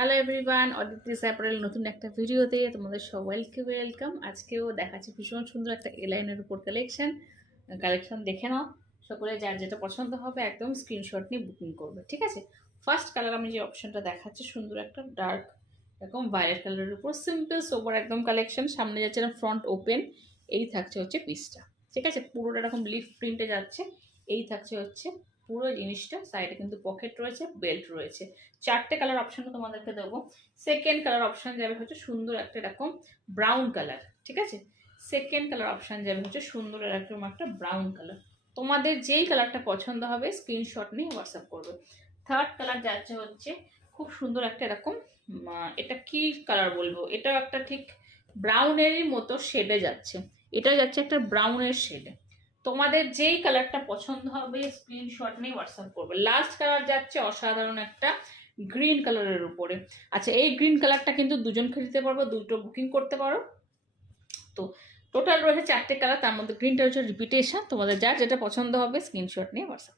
Hello everyone, Aditi's apparel নতুন একটা ভিডিওতে তোমাদের সবাইকে ওয়েলকাম। আজকেও দেখাচ্ছি ভীষণ সুন্দর একটা এলাইনের উপর কালেকশন দেখে নাও। সকলে যার যেটা পছন্দ হবে একদম স্ক্রিনশট নিয়ে বুকিং করবে, ঠিক আছে। ফার্স্ট কালার আমি যে অপশনটা দেখাচ্ছি, সুন্দর একটা ডার্ক এরকম ভায়োলেট কালারের উপর সিম্পল সোবার একদম কালেকশন। সামনে যাচ্ছে না ফ্রন্ট ওপেন, এই থাকছে হচ্ছে পিসটা, ঠিক আছে। পুরোটা এরকম লিফ প্রিন্টে যাচ্ছে, এই থাকছে হচ্ছে পুরো জিনিসটা। সাইডে কিন্তু পকেট রয়েছে, বেল্ট রয়েছে। চারটে কালার অপশনটা তোমাদেরকে দেবো। সেকেন্ড কালার অপশন যাবে হচ্ছে সুন্দর একটা এরকম ব্রাউন কালার, ঠিক আছে। সেকেন্ড কালার অপশন যাবে হচ্ছে সুন্দর এরকম একটা ব্রাউন কালার। তোমাদের যেই কালারটা পছন্দ হবে স্ক্রিনশট নিয়ে হোয়াটসঅ্যাপ করবে। থার্ড কালার যাচ্ছে হচ্ছে খুব সুন্দর একটা এরকম, এটা কি কালার বলবো, এটাও একটা ঠিক ব্রাউনেরই মতো শেডে যাচ্ছে। এটা যাচ্ছে একটা ব্রাউনের শেডে। তোমাদের যেই কালারটা পছন্দ হবে স্ক্রিনশট নিয়ে হোয়াটসঅ্যাপ করবে। লাস্ট কালার যাচ্ছে অসাধারণ একটা গ্রিন কালারের উপরে। আচ্ছা, এই গ্রিন কালারটা কিন্তু দুজনকে দিতে পারবো, দুটো বুকিং করতে পারো। তো টোটাল রয়েছে চারটে কালার, তার মধ্যে গ্রিনটা হচ্ছে রিপিটেশন। তোমাদের যার যেটা পছন্দ হবে স্ক্রিনশট নিয়ে হোয়াটসঅ্যাপ